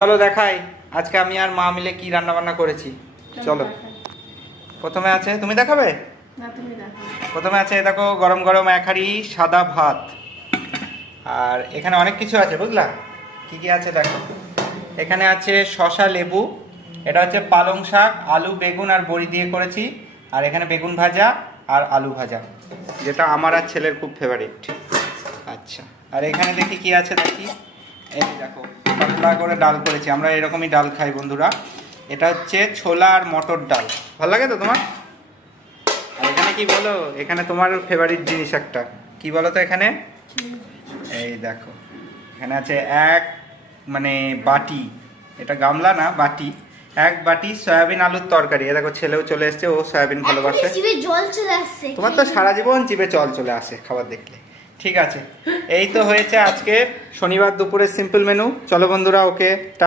চলো দেখাই আজকে আমি আর মা মিলে কি রান্না বান্না করেছি। চলো প্রথমে আছে, তুমি দেখাবে? প্রথমে আছে দেখো গরম গরম এক হাঁড়ি সাদা ভাত, আর এখানে অনেক কিছু আছে বুঝলা। কি কি আছে দেখো, এখানে আছে শসা লেবু, এটা হচ্ছে পালং শাক আলু বেগুন আর বড়ি দিয়ে করেছি, আর এখানে বেগুন ভাজা আর আলু ভাজা, যেটা আমার আর ছেলের খুব ফেভারিট। আচ্ছা, আর এখানে দেখি কি আছে, দেখি এই দেখো পাতলা করে ডাল করেছি, আমরা এরকমই ডাল খাই বন্ধুরা। এটা হচ্ছে ছোলা আর মটর ডাল, ভালো লাগে তো তোমার? আর এখানে কি বলো, এখানে তোমার ফেভারিট জিনিস একটা কি বলো তো, এখানে এই দেখো এখানে আছে এক মানে বাটি, এটা গামলা না বাটি, এক বাটি সয়াবিন আলুর তরকারি। এ দেখো ছেলেও চলে এসছে, ও সয়াবিন ভালোবাসে। জিভে জল চলে আসছে, তোমার তো সারা জীবন জিভে জল চলে আসে খাবার দেখলে। ঠিক আছে, এই তো হয়েছে আজকে শনিবার দুপুরের সিম্পল মেনু। চলো বন্ধুরা, ওকে।